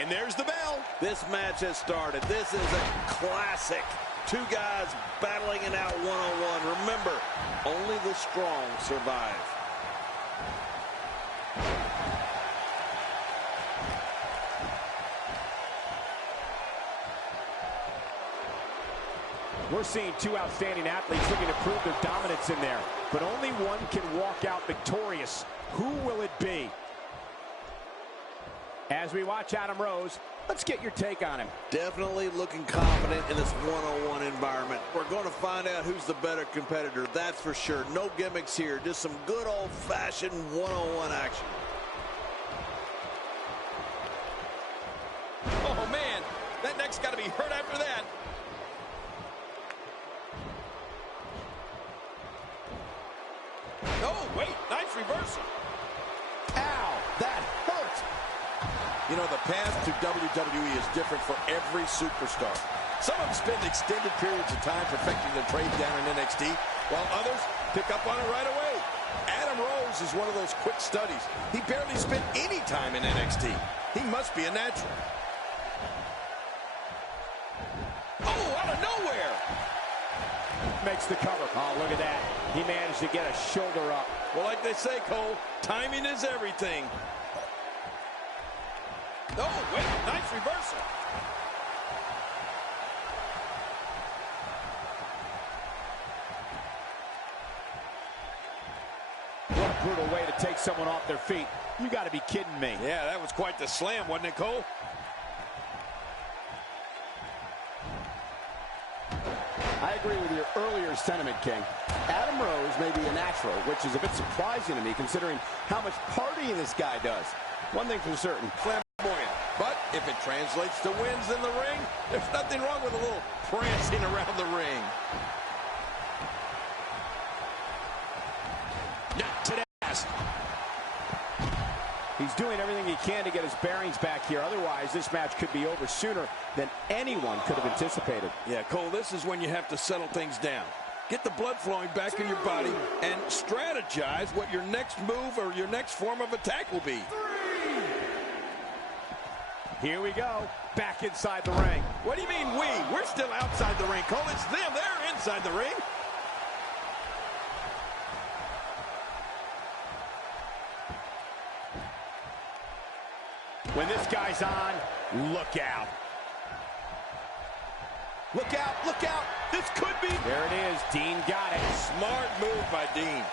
And there's the bell. This match has started. This is a classic. Two guys battling it out one-on-one. Remember, only the strong survive. We're seeing two outstanding athletes looking to prove their dominance in there. But only one can walk out victorious. Who will it be? As we watch Adam Rose, let's get your take on him. Definitely looking confident in this one-on-one environment. We're going to find out who's the better competitor, that's for sure. No gimmicks here, just some good old-fashioned one-on-one action. Oh, man, that neck's got to be hurt after that. Oh, wait, nice reversal. Ow, that hurt. You know, the path to WWE is different for every superstar. Some of them spend extended periods of time perfecting their trade down in NXT, while others pick up on it right away. Adam Rose is one of those quick studies. He barely spent any time in NXT. He must be a natural. Oh, out of nowhere! Makes the cover. Oh, look at that. He managed to get a shoulder up. Well, like they say, Cole, timing is everything. Oh, wait, nice reversal. What a brutal way to take someone off their feet. You got to be kidding me. Yeah, that was quite the slam, wasn't it, Cole? I agree with your earlier sentiment, King. Adam Rose may be a natural, which is a bit surprising to me considering how much partying this guy does. One thing for certain. Flamboyant. But if it translates to wins in the ring, there's nothing wrong with a little prancing around the ring. Not today. He's doing everything he can to get his bearings back here. Otherwise, this match could be over sooner than anyone could have anticipated. Yeah, Cole, this is when you have to settle things down. Get the blood flowing back in your body and strategize what your next move or your next form of attack will be. Here we go. Back inside the ring. What do you mean we? We're still outside the ring, Cole. It's them. They're inside the ring. When this guy's on, look out. Look out, look out. This could be. There it is. Dean got it. Smart move by Dean.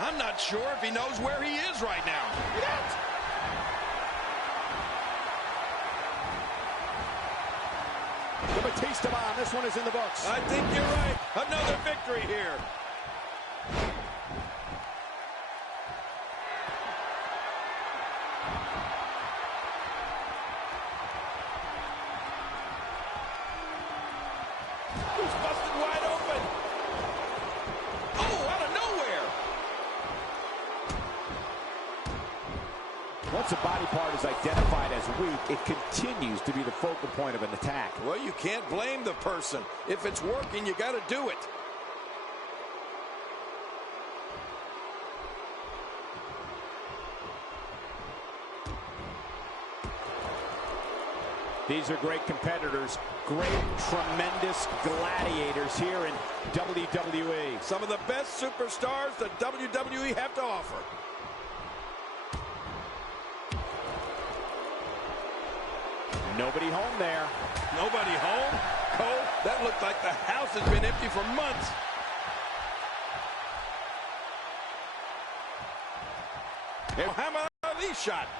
I'm not sure if he knows where he is right now. The Batista bomb. This one is in the books. I think you're right. Another victory here. He's busted wide open. Oh, out of nowhere. Once a body part is identified as weak, it continues to be the focal point of an attack. Well, you can't blame the person. If it's working, you got to do it. These are great competitors, great, tremendous gladiators here in WWE. Some of the best superstars that WWE have to offer. Nobody home there. Nobody home? Cole, that looked like the house has been empty for months. Well, how about these shots?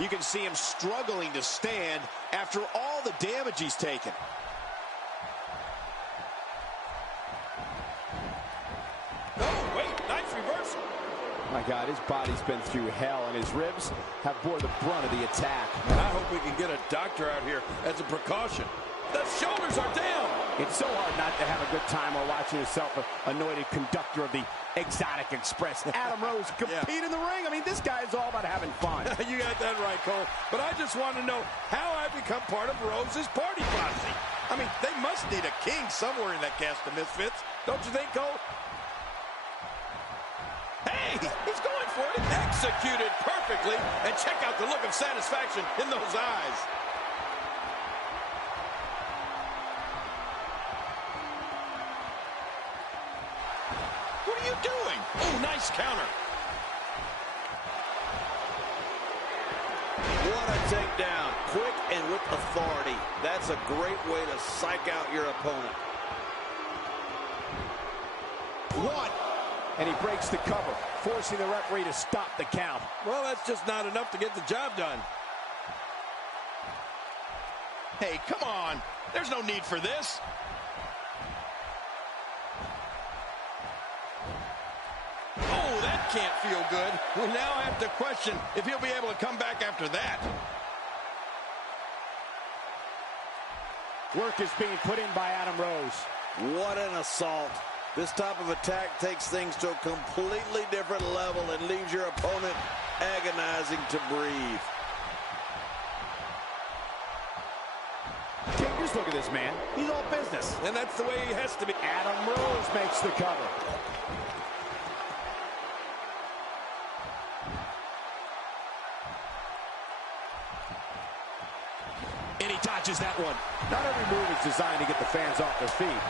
You can see him struggling to stand after all the damage he's taken. Oh, wait, nice reversal. My God, his body's been through hell, and his ribs have bore the brunt of the attack. And I hope we can get a doctor out here as a precaution. The shoulders are down. It's so hard not to have a good time while watching a self-anointed conductor of the Exotic Express, Adam Rose, compete in the ring. I mean, this guy is all about having fun. You got that right, Cole. But I just want to know how I become part of Rose's party posse. I mean, they must need a king somewhere in that cast of misfits. Don't you think, Cole? Hey, he's going for it. Executed perfectly. And check out the look of satisfaction in those eyes. What are you doing? Oh, nice counter. What a takedown. Quick and with authority. That's a great way to psych out your opponent. One. And he breaks the cover, forcing the referee to stop the count. Well, that's just not enough to get the job done. Hey, come on. There's no need for this. Oh, that can't feel good. We now have to question if he'll be able to come back after that. Work is being put in by Adam Rose. What an assault. This type of attack takes things to a completely different level and leaves your opponent agonizing to breathe. King, just look at this man. He's all business. And that's the way he has to be. Adam Rose makes the cover. And he dodges that one. Not every move is designed to get the fans off their feet.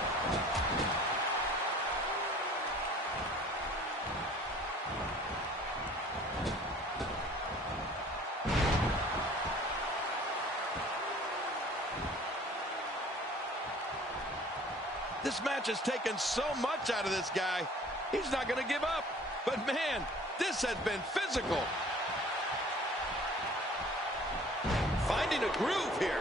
This match has taken so much out of this guy. He's not going to give up. But, man, this has been physical. Finding a groove here.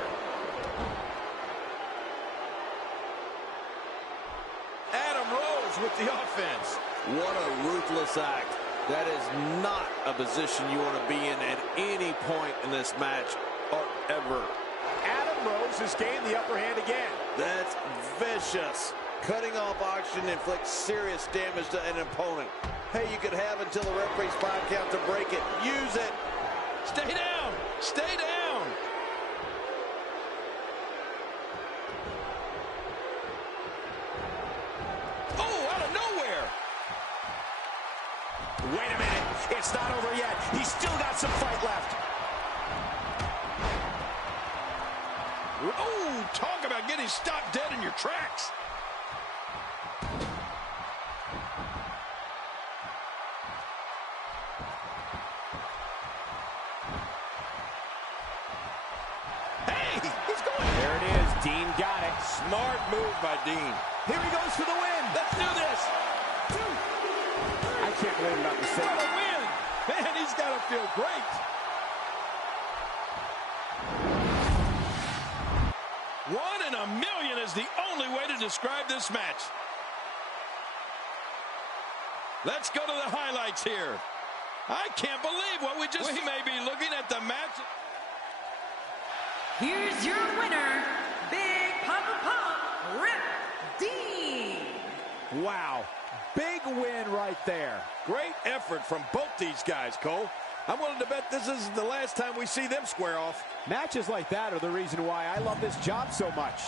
Adam Rose with the offense. What a ruthless act. That is not a position you want to be in at any point in this match or ever. Adam Rose has gained the upper hand again. That's vicious. Cutting off oxygen inflicts serious damage to an opponent. Hey, you could have until the referee's 5 count to break it. Use it. Stay down. Stay down. Oh, out of nowhere. Wait a minute. It's not over yet. He's still got some fight left. Oh, talk about getting stopped dead in your tracks. Hey, he's going. There it is. Dean got it. Smart move by Dean. Here he goes for the win. Let's do this. I can't believe I'm about to say What a win. Man, he's got to feel great. One in a million is the only way to describe this match. Let's go to the highlights here. I can't believe what we may be looking at the match. Here's your winner, Big Papa Pump, Rip Dean. Wow. Big win right there. Great effort from both these guys, Cole. I'm willing to bet this isn't the last time we see them square off. Matches like that are the reason why I love this job so much.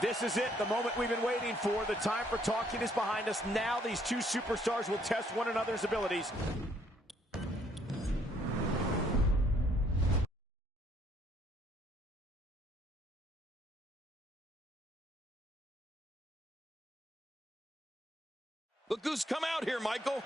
This is it, the moment we've been waiting for. The time for talking is behind us. Now these two superstars will test one another's abilities. Look who's come out here, Michael.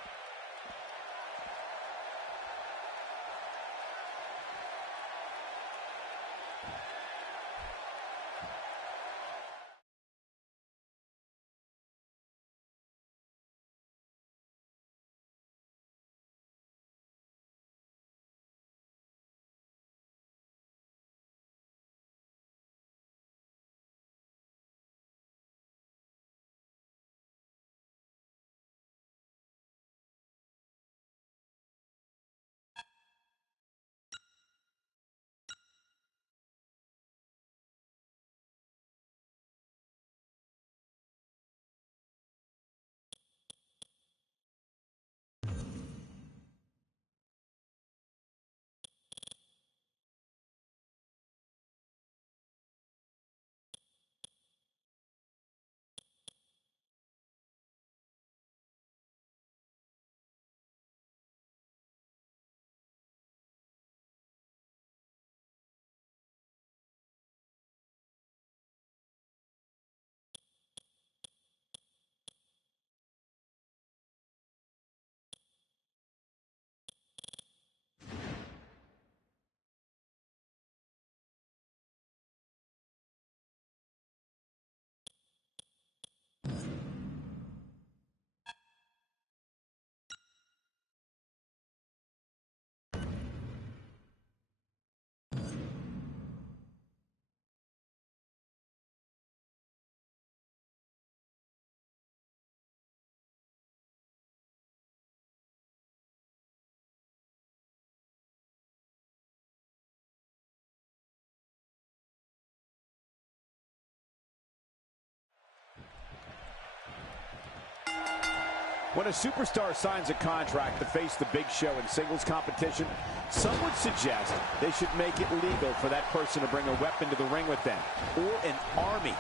When a superstar signs a contract to face the Big Show in singles competition, some would suggest they should make it legal for that person to bring a weapon to the ring with them, or an army.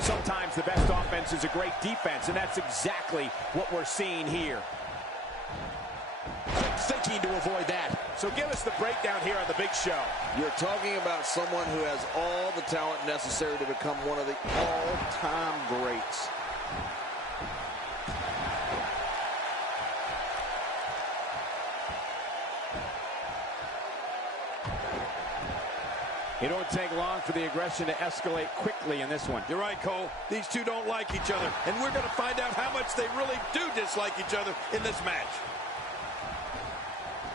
Sometimes the best offense is a great defense, and that's exactly what we're seeing here. Quick thinking to avoid that. So give us the breakdown here on the Big Show. You're talking about someone who has all the talent necessary to become one of the all-time greats. It don't take long for the aggression to escalate quickly in this one. You're right, Cole. These two don't like each other, and we're going to find out how much they really do dislike each other in this match.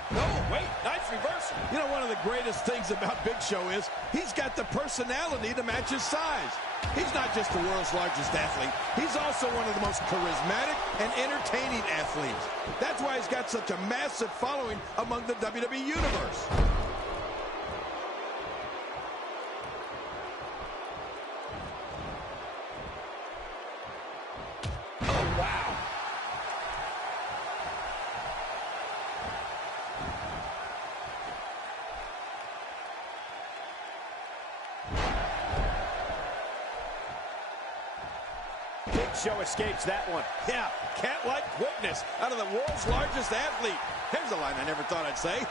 Oh, wait, nice reversal. You know, one of the greatest things about Big Show is he's got the personality to match his size. He's not just the world's largest athlete. He's also one of the most charismatic and entertaining athletes. That's why he's got such a massive following among the WWE Universe. Show escapes that one. Yeah, cat-like quickness out of the world's largest athlete. Here's a line I never thought I'd say.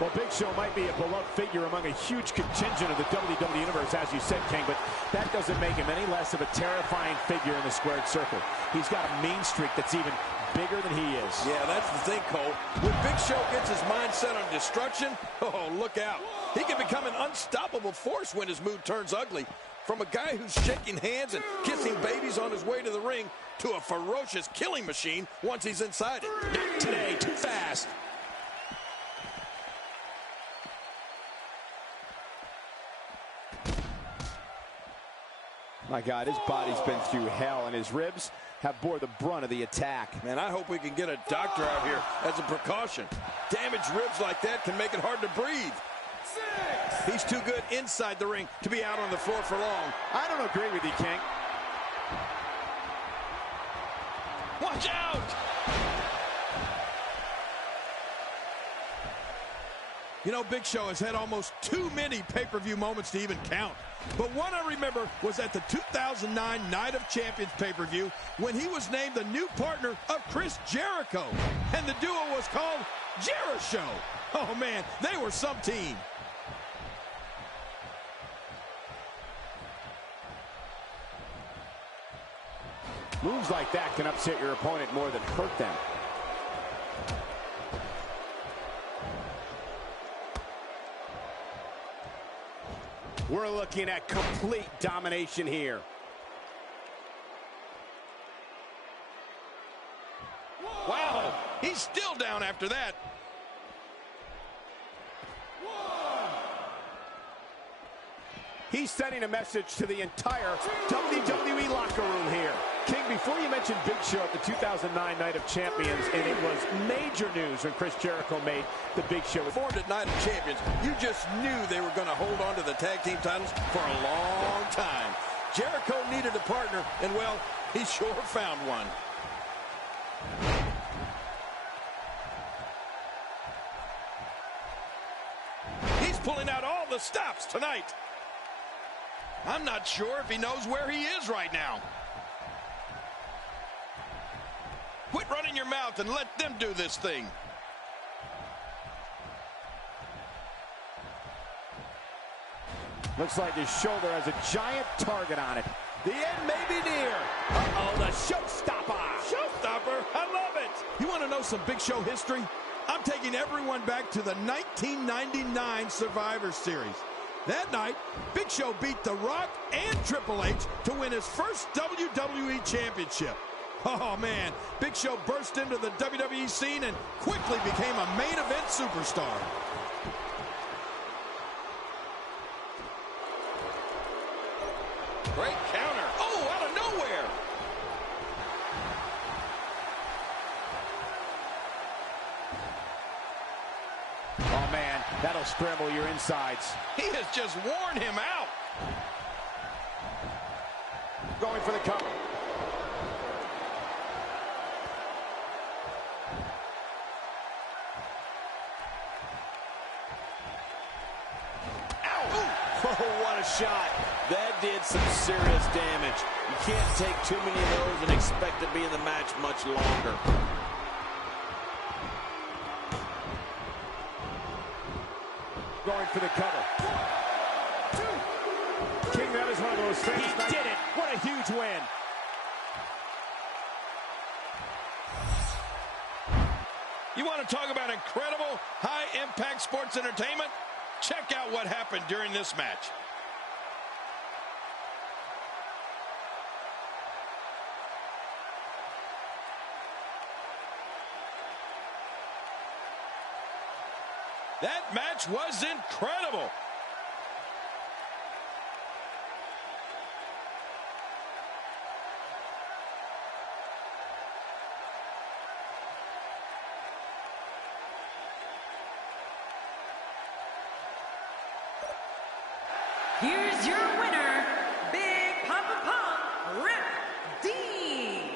Well, Big Show might be a beloved figure among a huge contingent of the WWE Universe, as you said, King, but that doesn't make him any less of a terrifying figure in the squared circle. He's got a mean streak that's even bigger than he is. Yeah, that's the thing, Cole. When Big Show gets his mind set on destruction, oh, look out. He can become an unstoppable force when his mood turns ugly. From a guy who's shaking hands and kissing babies on his way to the ring to a ferocious killing machine once he's inside it. Not today, too fast. My God, his body's been through hell, and his ribs have bore the brunt of the attack. Man, I hope we can get a doctor out here as a precaution. Damaged ribs like that can make it hard to breathe. He's too good inside the ring to be out on the floor for long. I don't agree with you, King. Watch out! You know, Big Show has had almost too many pay-per-view moments to even count. But one I remember was at the 2009 Night of Champions pay-per-view when he was named the new partner of Chris Jericho. And the duo was called Jeri-Show. Oh, man, they were some team. Moves like that can upset your opponent more than hurt them. We're looking at complete domination here. Wow, he's still down after that. He's sending a message to the entire WWE locker room here. King, before you mentioned Big Show at the 2009 Night of Champions, and it was major news when Chris Jericho made the Big Show. Formed at Night of Champions, you just knew they were going to hold on to the tag team titles for a long time. Jericho needed a partner, and well, he sure found one. He's pulling out all the stops tonight. I'm not sure if he knows where he is right now. Quit running your mouth and let them do this thing. Looks like his shoulder has a giant target on it. The end may be near. Uh-oh, the showstopper. Showstopper, I love it. You want to know some Big Show history? I'm taking everyone back to the 1999 Survivor Series. That night, Big Show beat The Rock and Triple H to win his first WWE Championship. Oh, man, Big Show burst into the WWE scene and quickly became a main event superstar. Great counter. Oh, out of nowhere. That'll scramble your insides. He has just worn him out. Going for the cover. Oh, what a shot. That did some serious damage. You can't take too many of those and expect to be in the match much longer. Going for the cover. King, that is one of those things. He did it. What a huge win. You want to talk about incredible high-impact sports entertainment? Check out what happened during this match. That match was incredible. Here's your winner, Big Papa Pump, Rip Dean.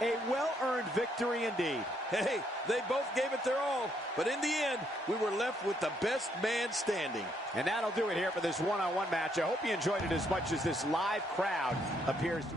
A well-earned victory indeed. Hey, they both gave it their all, but in the end, we were left with the best man standing. And that'll do it here for this one-on-one match. I hope you enjoyed it as much as this live crowd appears to.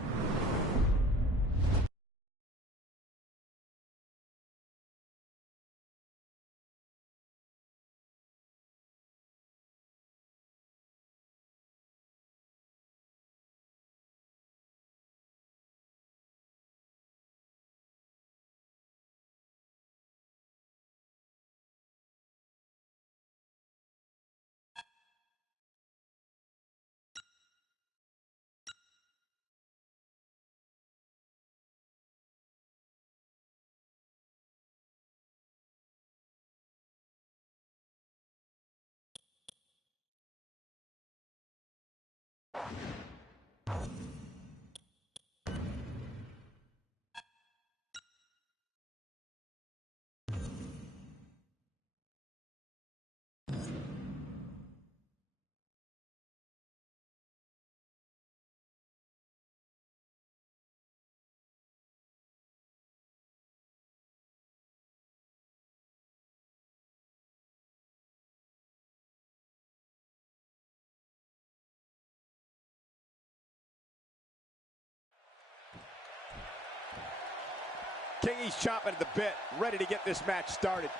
King, he's chomping at the bit, ready to get this match started.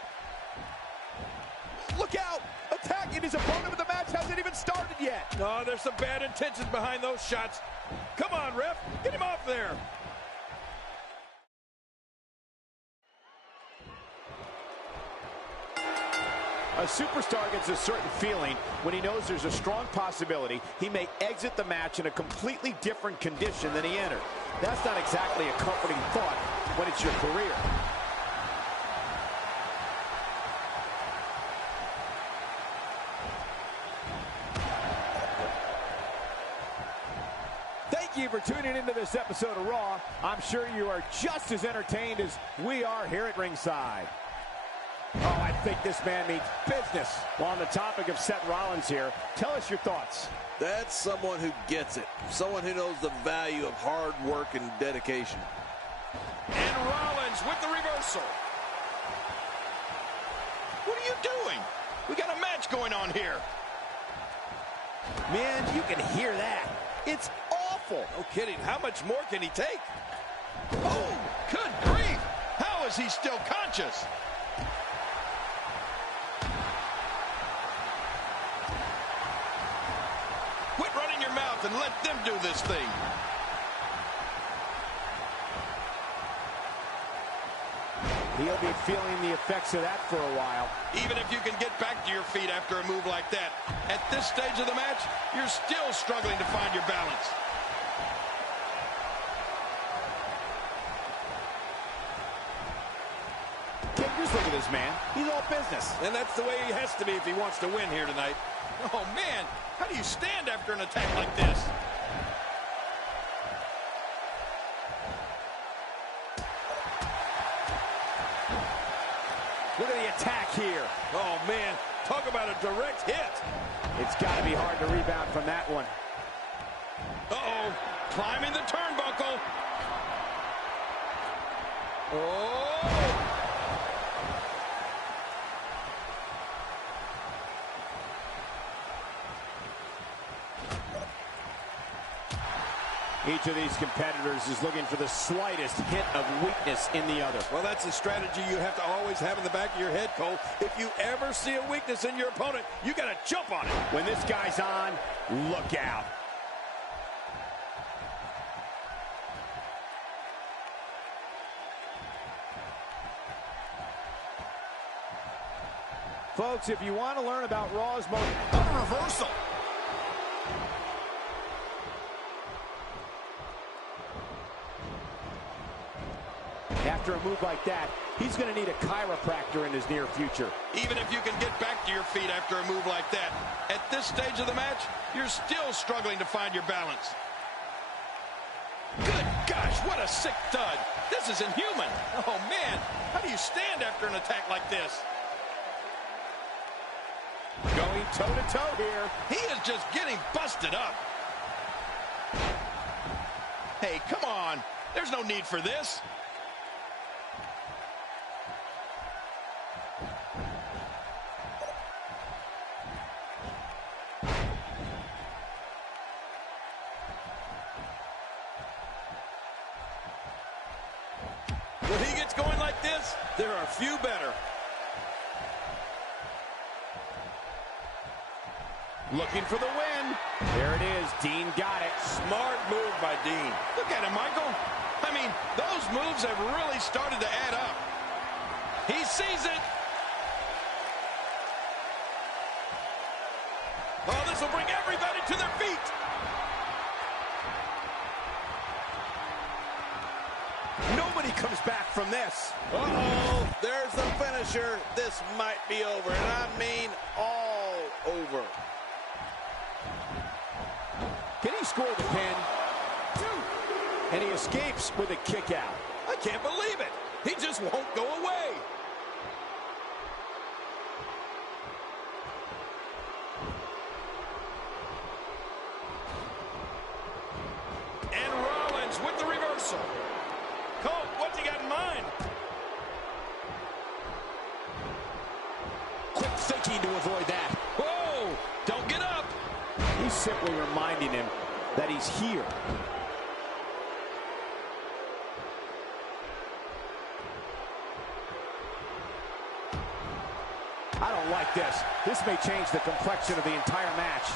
Look out! Attacking his opponent, but the match hasn't even started yet. Oh, there's some bad intentions behind those shots. Come on, ref. Get him off there. A superstar gets a certain feeling when he knows there's a strong possibility he may exit the match in a completely different condition than he entered. That's not exactly a comforting thought when it's your career. Thank you for tuning into this episode of Raw. I'm sure you are just as entertained as we are here at ringside. Oh, I think this man means business. Well, on the topic of Seth Rollins here, tell us your thoughts. That's someone who gets it. Someone who knows the value of hard work and dedication. And Rollins with the reversal. What are you doing? We got a match going on here. Man, you can hear that. It's awful. No kidding. How much more can he take? Oh, good grief. How is he still conscious? Quit running your mouth and let them do this thing. He'll be feeling the effects of that for a while. Even if you can get back to your feet after a move like that, at this stage of the match, you're still struggling to find your balance. Just look at this man. He's all business. And that's the way he has to be if he wants to win here tonight. Oh, man. How do you stand after an attack like this? Look at the attack here. Oh, man. Talk about a direct hit. It's got to be hard to rebound from that one. Uh-oh, climbing the turnbuckle. Oh! Each of these competitors is looking for the slightest hint of weakness in the other. Well, that's a strategy you have to always have in the back of your head, Cole. If you ever see a weakness in your opponent, you got to jump on it. When this guy's on, look out. Folks, if you want to learn about Raw's most... A reversal. After a move like that, he's going to need a chiropractor in his near future. Even if you can get back to your feet after a move like that, at this stage of the match, you're still struggling to find your balance. Good gosh, what a sick thud. This is inhuman. Oh, man, how do you stand after an attack like this? Going toe-to-toe here. He is just getting busted up. Hey, come on. There's no need for this. When he gets going like this, there are few better. Looking for the win. There it is. Dean got it. Smart move by Dean. Look at him, Michael. I mean, those moves have really started to add up. He sees it. Oh, this will bring everybody to their feet. Nobody comes back from this. Uh-oh, there's the finisher. This might be over, and I mean all over. Can he score the pin? And he escapes with a kick out. I can't believe it. He just won't go away. And Rollins with the reversal. Cole, what's he got in mind? Quick thinking to avoid that. Whoa, don't get up. He's simply reminding him that he's here. I don't like this. This may change the complexion of the entire match.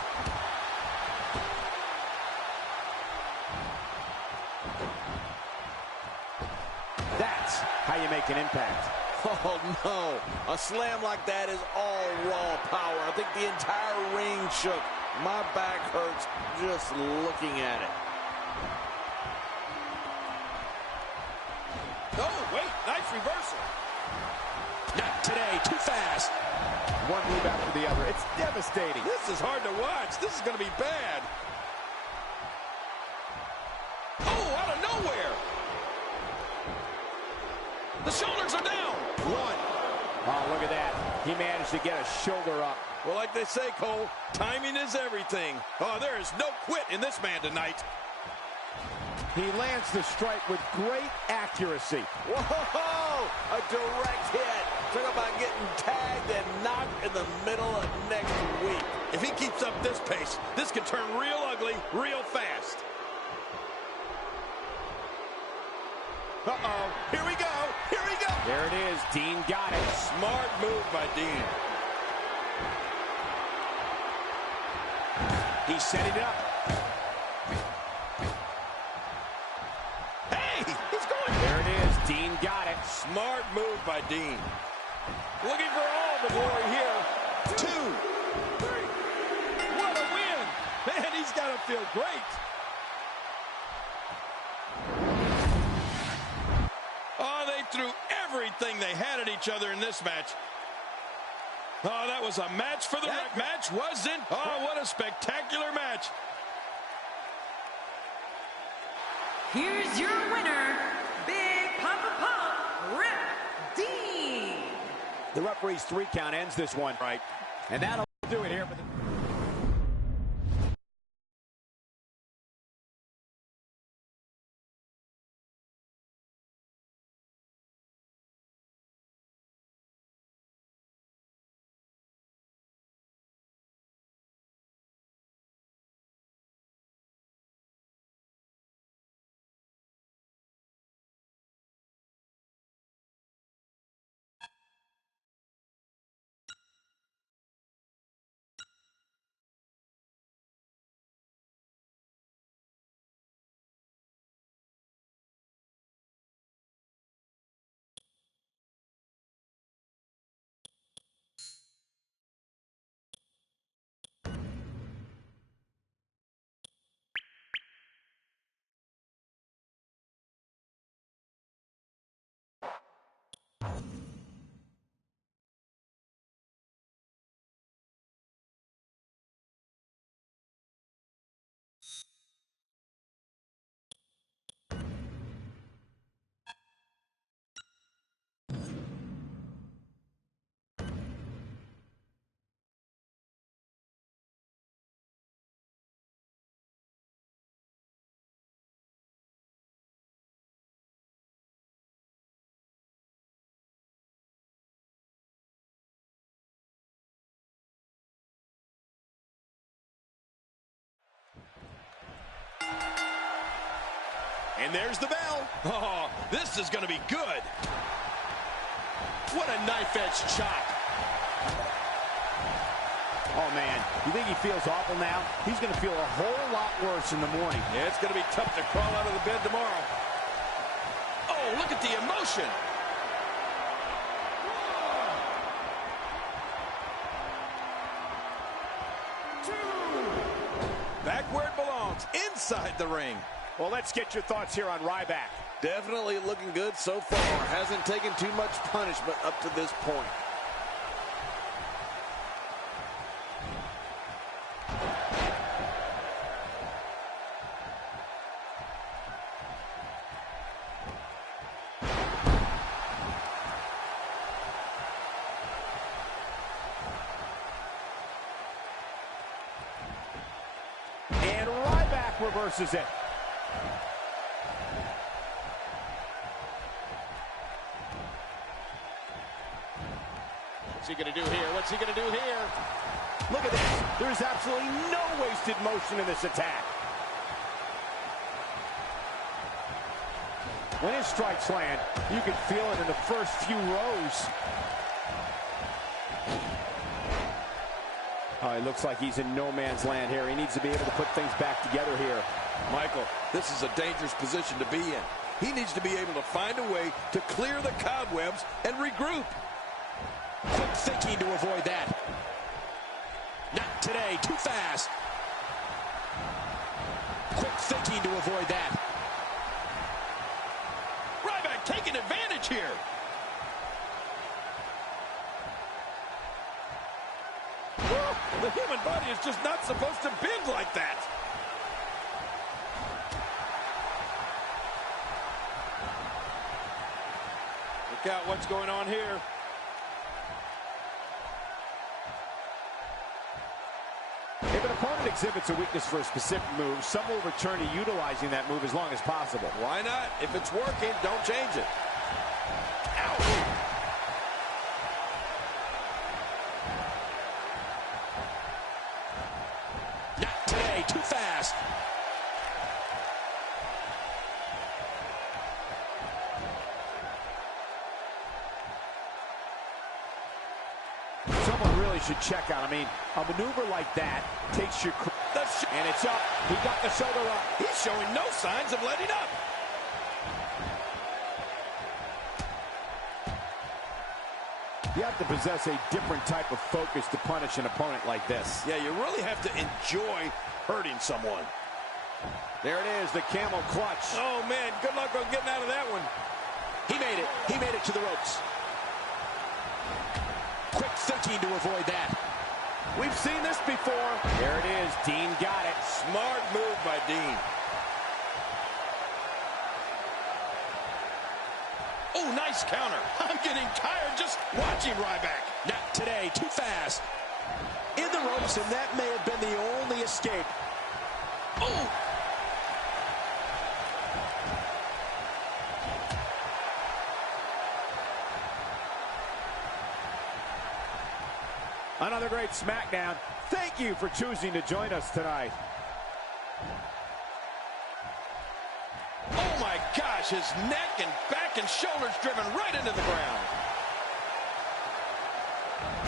That's how you make an impact. Oh, no. A slam like that is all raw power. I think the entire ring shook. My back hurts just looking at it. Oh, wait, nice reversal. Not today, too fast. One move after the other. It's devastating. This is hard to watch. This is going to be bad. Oh, out of nowhere. The shoulders are down. One. Oh, look at that. He managed to get a shoulder up. Well, like they say, Cole, timing is everything. Oh, there is no quit in this man tonight. He lands the strike with great accuracy. Whoa! A direct hit. Talk about getting tagged and knocked in the middle of next week. If he keeps up this pace, this can turn real ugly real fast. Uh-oh. Here we go. Here we go. There it is. Dean got it. Smart move by Dean. He's setting it up. Hey, he's going. There it is. Dean got it. Smart move by Dean. Looking for all the glory here. 2, 3. What a win. Man, he's got to feel great. Oh, they threw everything they had at each other in this match. Oh, that was a match for the match, wasn't? Oh, what a spectacular match. Here's your winner, Big Papa Pump, Rip Dean. The referee's 3 count ends this one. Right. And that'll do it here for the... And there's the bell. Oh, this is going to be good. What a knife-edge chop. Oh, man, you think he feels awful now? He's going to feel a whole lot worse in the morning. Yeah, it's going to be tough to crawl out of the bed tomorrow. Oh, look at the emotion. Back where it belongs, inside the ring. Well, let's get your thoughts here on Ryback. Definitely looking good so far. Hasn't taken too much punishment up to this point. And Ryback reverses it. What's he going to do here? What's he going to do here? Look at this. There's absolutely no wasted motion in this attack. When his strikes land, you can feel it in the first few rows. Oh, it looks like he's in no man's land here. He needs to be able to put things back together here. Michael, this is a dangerous position to be in. He needs to be able to find a way to clear the cobwebs and regroup. Quick thinking to avoid that. Not today, too fast. Quick thinking to avoid that. Ryback taking advantage here. The human body is just not supposed to bend like that. Look out what's going on here. If an opponent exhibits a weakness for a specific move, some will return to utilizing that move as long as possible. Why not? If it's working, don't change it. Not today, too fast. Someone really should check out. I mean, a maneuver like that takes your... And it's up. He got the shoulder up. He's showing no signs of letting up. You have to possess a different type of focus to punish an opponent like this. Yeah, you really have to enjoy hurting someone. There it is, the camel clutch. Oh, man, good luck on getting out of that one. He made it. He made it to the ropes. Quick thinking to avoid that. We've seen this before. There it is. Dean got it. Smart move by Dean. Oh, nice counter. I'm getting tired just watching Ryback. Not today. Too fast. In the ropes, and that may have been the only escape. Oh! Another great SmackDown. Thank you for choosing to join us tonight. Oh my gosh, his neck and back and shoulders driven right into the ground.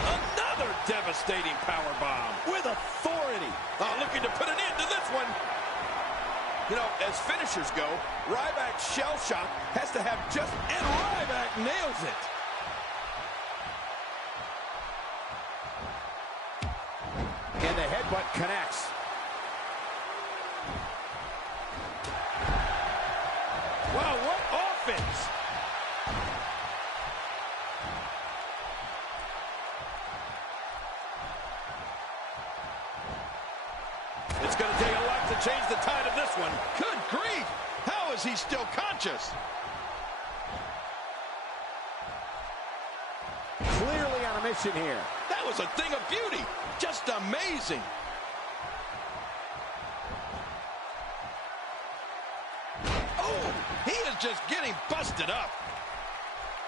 Another devastating power bomb with authority. Looking to put an end to this one. You know, as finishers go, Ryback's shell shock has to have just, and Ryback nails it. And the headbutt connects. Wow, what offense! It's going to take a lot to change the tide of this one. Good grief! How is he still conscious? Clearly on a mission here. That was a thing of beauty. Just amazing. Oh, he is just getting busted up.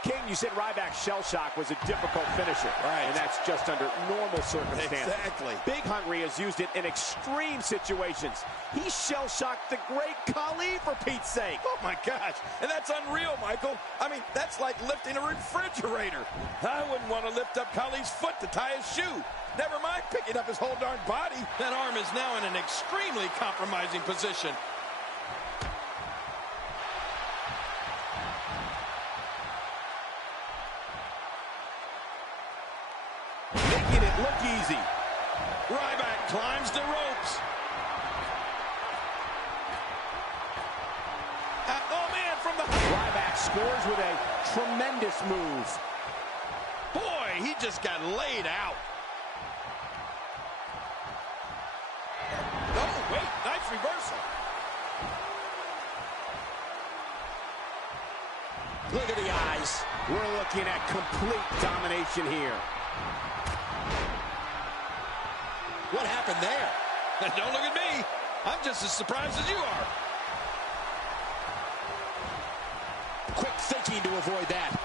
King, you said Ryback's shell shock was a difficult finisher. Right. And that's just under normal circumstances. Exactly. Big Hungry has used it in extreme situations. He shell shocked the great Khali, for Pete's sake. Oh my gosh, and that's unreal, Michael. I mean, that's like lifting a refrigerator. I wouldn't want to lift up Khali's foot to tie his shoe. Never mind picking up his whole darn body. That arm is now in an extremely compromising position. Making it look easy. Ryback climbs the ropes. Oh man, from the... Ryback scores with a tremendous move. Boy, he just got laid out. Oh, wait, nice reversal. Look at the eyes. We're looking at complete domination here. What happened there? Don't look at me. I'm just as surprised as you are. Quick thinking to avoid that.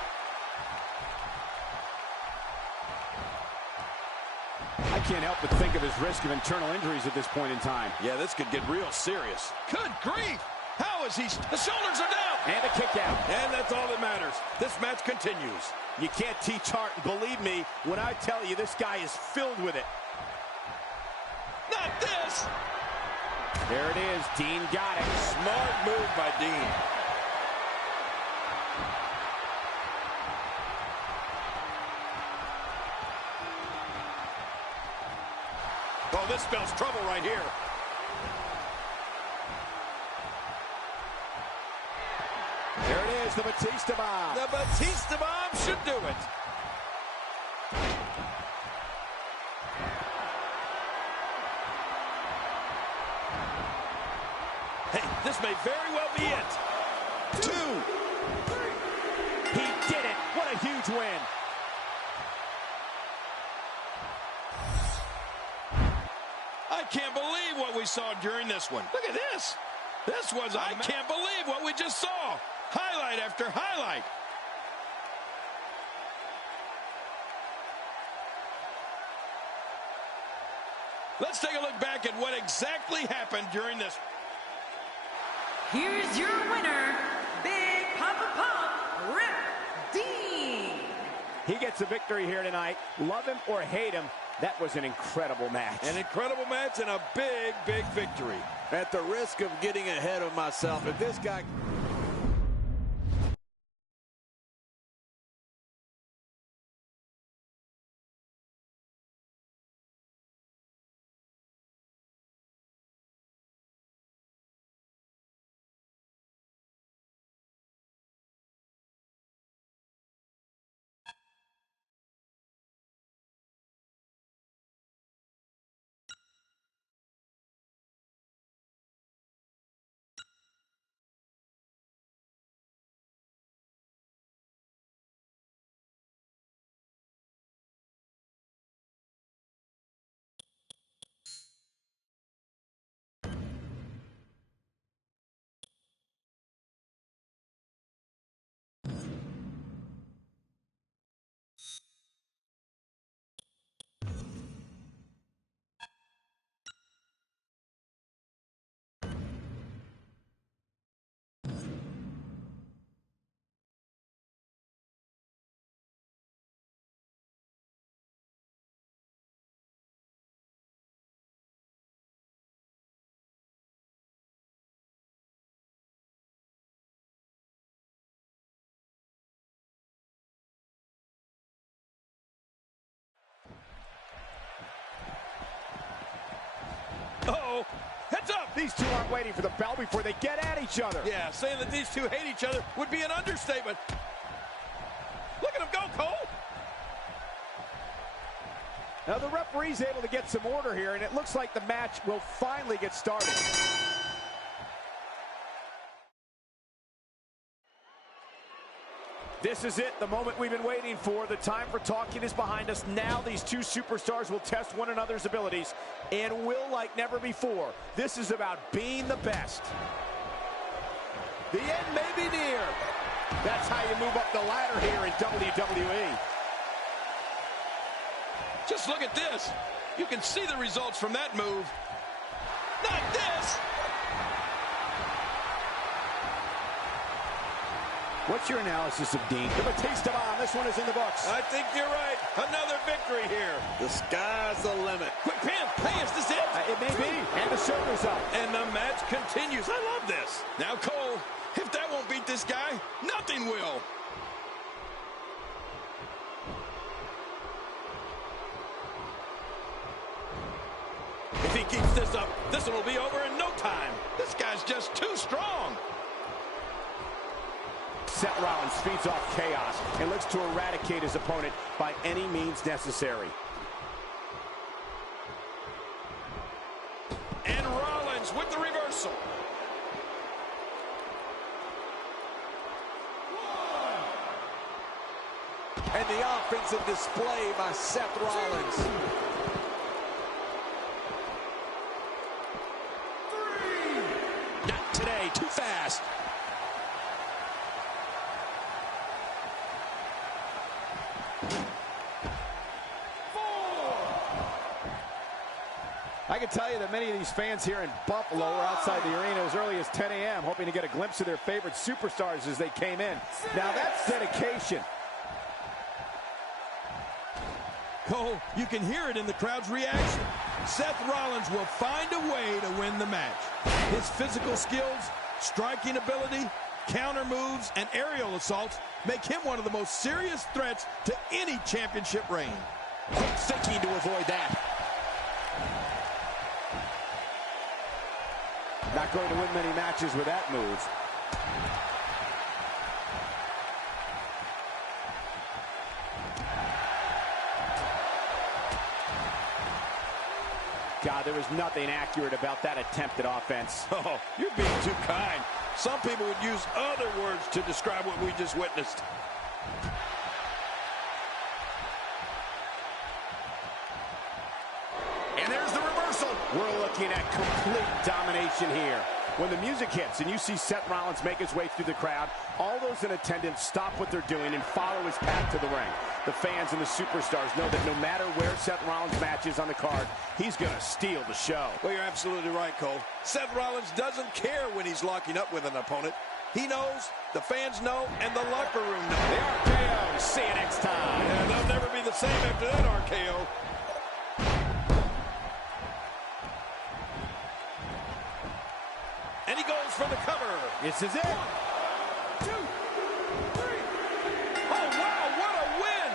I can't help but think of his risk of internal injuries at this point in time. Yeah, this could get real serious. Good grief. How is he? The shoulders are down. And a kick out. And that's all that matters. This match continues. You can't teach heart, and believe me when I tell you this guy is filled with it. Not this. There it is. Dean got it. Smart move by Dean. Oh, this spells trouble right here. There it is, the Batista bomb. The Batista bomb should do it. Hey, this may very well be it. 2. He did it. What a huge win. I can't believe what we saw during this one. Look at this. This was, I can't believe what we just saw. Highlight after highlight. Let's take a look back at what exactly happened during this. Here's your winner, Big Papa Pump, Rip Dean. He gets a victory here tonight. Love him or hate him, that was an incredible match. An incredible match and a big, big victory. At the risk of getting ahead of myself, if this guy... These two aren't waiting for the bell before they get at each other. Yeah, saying that these two hate each other would be an understatement. Look at him go, Cole. Now the referee's able to get some order here, and it looks like the match will finally get started. This is it, the moment we've been waiting for. The time for talking is behind us. Now these two superstars will test one another's abilities and will like never before. This is about being the best. The end may be near. That's how you move up the ladder here in WWE. Just look at this. You can see the results from that move. Not this. What's your analysis of Dean? The Batista bomb. This one is in the books. I think you're right. Another victory here. The sky's the limit. Quick pin. Hey, is this it? It may be. And the shoulder's up. And the match continues. I love this. Now, Cole, if that won't beat this guy, nothing will. If he keeps this up, this one will be over in no time. This guy's just too strong. Seth Rollins feeds off chaos and looks to eradicate his opponent by any means necessary. And Rollins with the reversal. And the offensive display by Seth Rollins. Not today, too fast. I can tell you that many of these fans here in Buffalo were outside the arena as early as 10 a.m. hoping to get a glimpse of their favorite superstars as they came in. Now that's dedication. Cole, you can hear it in the crowd's reaction. Seth Rollins will find a way to win the match. His physical skills, striking ability, counter moves, and aerial assaults make him one of the most serious threats to any championship reign. Quick thinking to avoid that. Not going to win many matches with that move. God, there was nothing accurate about that attempted offense. Oh, you're being too kind. Some people would use other words to describe what we just witnessed. And there's the reversal. We're looking at complete domination here. When the music hits and you see Seth Rollins make his way through the crowd, all those in attendance stop what they're doing and follow his path to the ring. The fans and the superstars know that no matter where Seth Rollins matches on the card, he's going to steal the show. Well, you're absolutely right, Cole. Seth Rollins doesn't care when he's locking up with an opponent. He knows, the fans know, and the locker room knows. The RKO. See you next time. And they'll never be the same after that RKO. And he goes for the cover. This is it. 1, 2, 3. Oh, wow, what a win.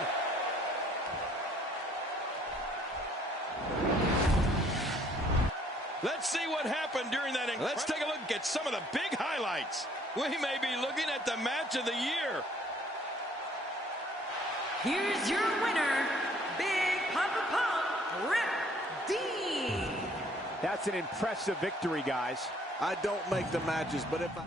Let's see what happened during that. Let's take a look at some of the big highlights. We may be looking at the match of the year. Here's your winner, Big Papa Pump, Rip Dean. That's an impressive victory, guys. I don't make the matches, but if I...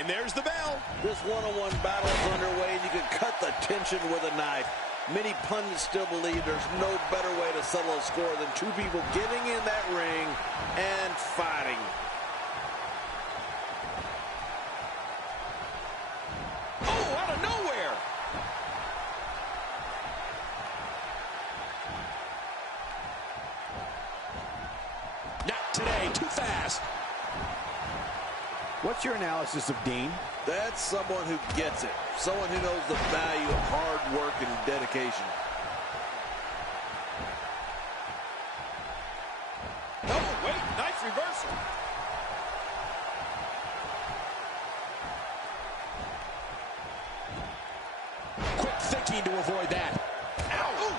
And there's the bell. This one-on-one battle is underway, and you can cut the tension with a knife. Many pundits still believe there's no better way to settle a score than two people getting in that ring and fighting. Oh, out of nowhere! Not today, too fast. What's your analysis of Dean? That's someone who gets it. Someone who knows the value of hard work and dedication. Oh, wait, nice reversal. Quick thinking to avoid that. Ow! Ooh.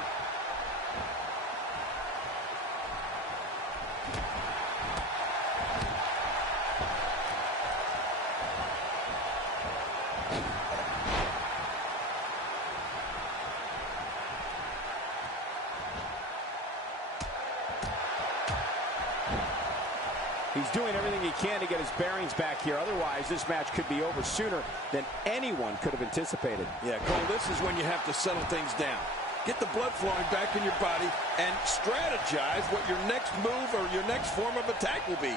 He's doing everything he can to get his bearings back here. Otherwise, this match could be over sooner than anyone could have anticipated. Yeah, Cole, this is when you have to settle things down. Get the blood flowing back in your body and strategize what your next move or your next form of attack will be.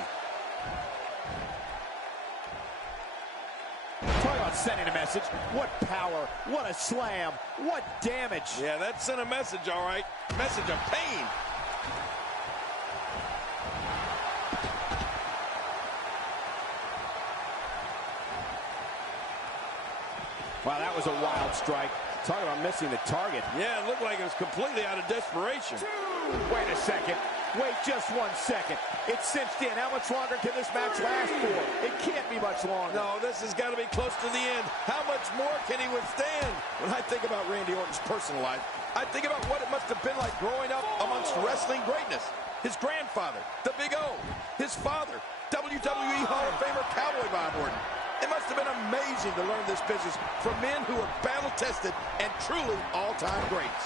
Talk about sending a message. What power, what a slam, what damage. Yeah, that sent a message, all right. Message of pain. Wow, that was a wild strike. Talk about missing the target. Yeah, it looked like it was completely out of desperation. Wait a second. Wait just 1 second. It's cinched in. How much longer can this match last for? It can't be much longer. No, this has got to be close to the end. How much more can he withstand? When I think about Randy Orton's personal life, I think about what it must have been like growing up amongst wrestling greatness. His grandfather, the Big O. His father, WWE Hall of Famer Cowboy Bob Orton. It must have been amazing to learn this business from men who are battle-tested and truly all-time greats.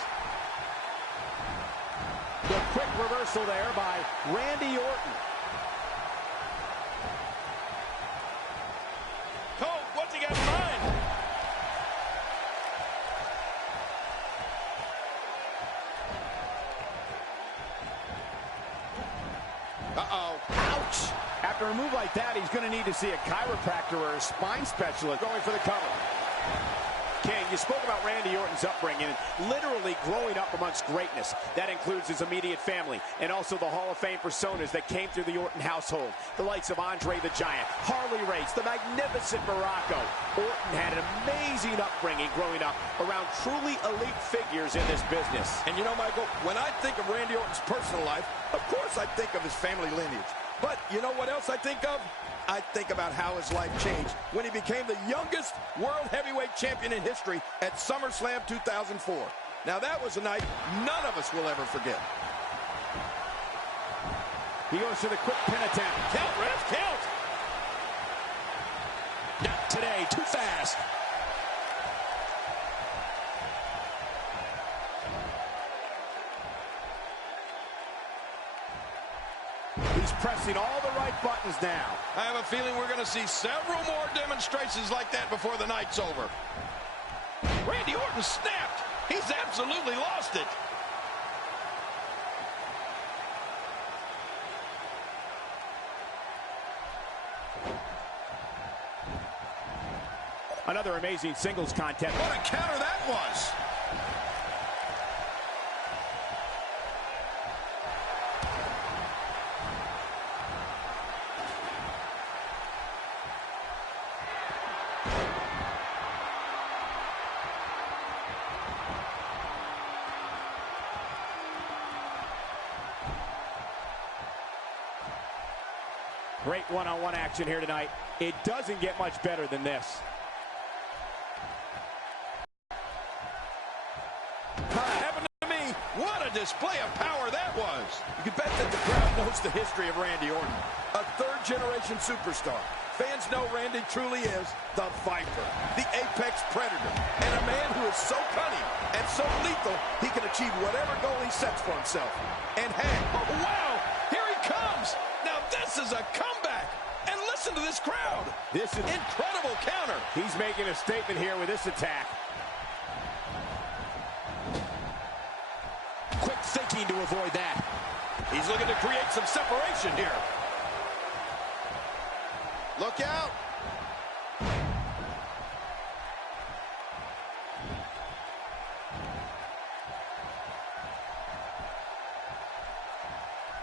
The quick reversal there by Randy Orton. Cole, what's he got in mind? Uh-oh. Ouch! After a move like that, he's going to need to see a chiropractor or a spine specialist going for the cover. King, you spoke about Randy Orton's upbringing, literally growing up amongst greatness. That includes his immediate family and also the Hall of Fame personas that came through the Orton household. The likes of Andre the Giant, Harley Race, the magnificent Morocco. Orton had an amazing upbringing growing up around truly elite figures in this business. And you know, Michael, when I think of Randy Orton's personal life, of course I think of his family lineage. But you know what else I think of? I think about how his life changed when he became the youngest world heavyweight champion in history at SummerSlam 2004. Now that was a night none of us will ever forget. He goes to the quick pin attempt. Count, ref, count! Not today, too fast. He's pressing all the right buttons now. I have a feeling we're going to see several more demonstrations like that before the night's over. Randy Orton snapped. He's absolutely lost it. Another amazing singles contest. What a counter that was. Great one-on-one action here tonight. It doesn't get much better than this. Happened to me. What a display of power that was. You can bet that the crowd knows the history of Randy Orton. A third-generation superstar. Fans know Randy truly is the Viper, the apex predator, and a man who is so cunning and so lethal he can achieve whatever goal he sets for himself. And hey, oh wow, here he comes. Now this is a comeback. And listen to this crowd. This is incredible counter. He's making a statement here with this attack. Quick thinking to avoid that. He's looking to create some separation here. Look out.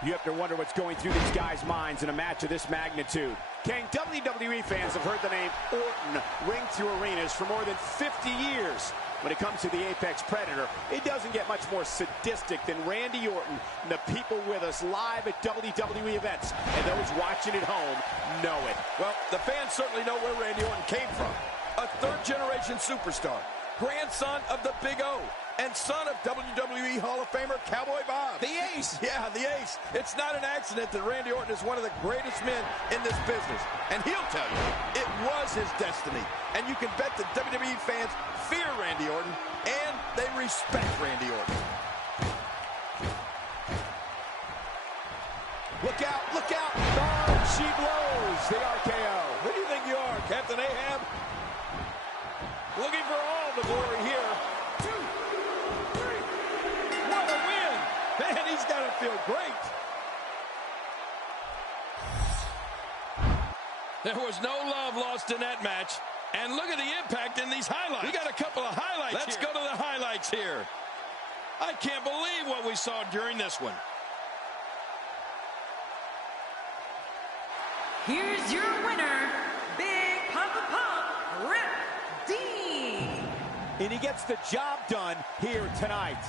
You have to wonder what's going through these guys' minds in a match of this magnitude. King, WWE fans have heard the name Orton ring through arenas for more than 50 years. When it comes to the Apex Predator, it doesn't get much more sadistic than Randy Orton and the people with us live at WWE events. And those watching at home know it. Well, the fans certainly know where Randy Orton came from. A third-generation superstar, grandson of the Big O, and son of WWE Hall of Famer Cowboy Bob. The Ace. Yeah, the Ace. It's not an accident that Randy Orton is one of the greatest men in this business. And he'll tell you, it was his destiny. And you can bet that WWE fans fear Randy Orton, and they respect Randy Orton. Look out, look out. Oh, she blows the RKO. Who do you think you are, Captain Ahab? Looking for all the glory here. 2, 3. What a win. Man, he's got to feel great. There was no love lost in that match. And look at the impact in these highlights. We got a couple of highlights. Let's go to the highlights here. I can't believe what we saw during this one. Here's your winner, Big Papa Pump, Rip Dean. And he gets the job done here tonight.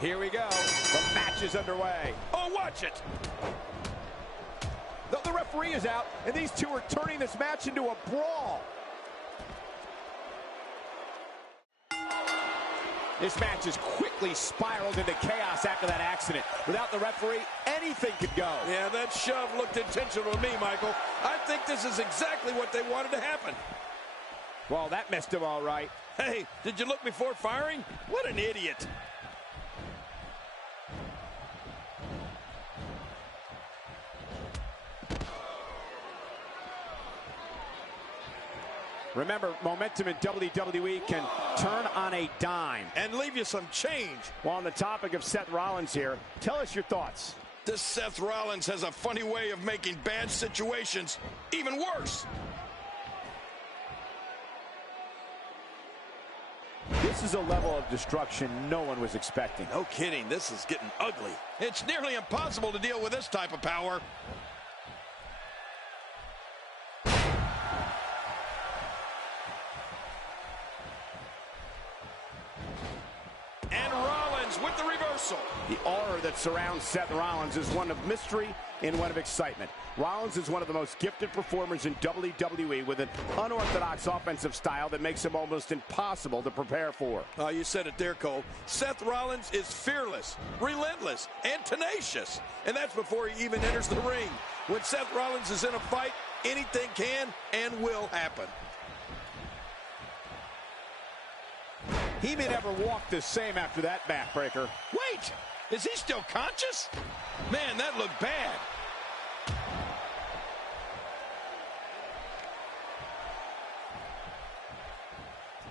Here we go. The match is underway. Oh, watch it. The referee is out, and these two are turning this match into a brawl. This match has quickly spiraled into chaos after that accident. Without the referee, anything could go. Yeah, that shove looked intentional to me, Michael. I think this is exactly what they wanted to happen. Well, that messed him all right. Hey, did you look before firing? What an idiot. Remember, momentum in WWE can turn on a dime. And leave you some change. Well, on the topic of Seth Rollins here, tell us your thoughts. This Seth Rollins has a funny way of making bad situations even worse. This is a level of destruction no one was expecting. No kidding, this is getting ugly. It's nearly impossible to deal with this type of power. And Rollins with the reversal. reversal. The aura that surrounds Seth Rollins is one of mystery and one of excitement. Rollins is one of the most gifted performers in WWE with an unorthodox offensive style that makes him almost impossible to prepare for. You said it there, Cole. Seth Rollins is fearless, relentless, and tenacious. And that's before he even enters the ring. When Seth Rollins is in a fight, anything can and will happen. He may never walk the same after that backbreaker. Wait, is he still conscious? Man, that looked bad.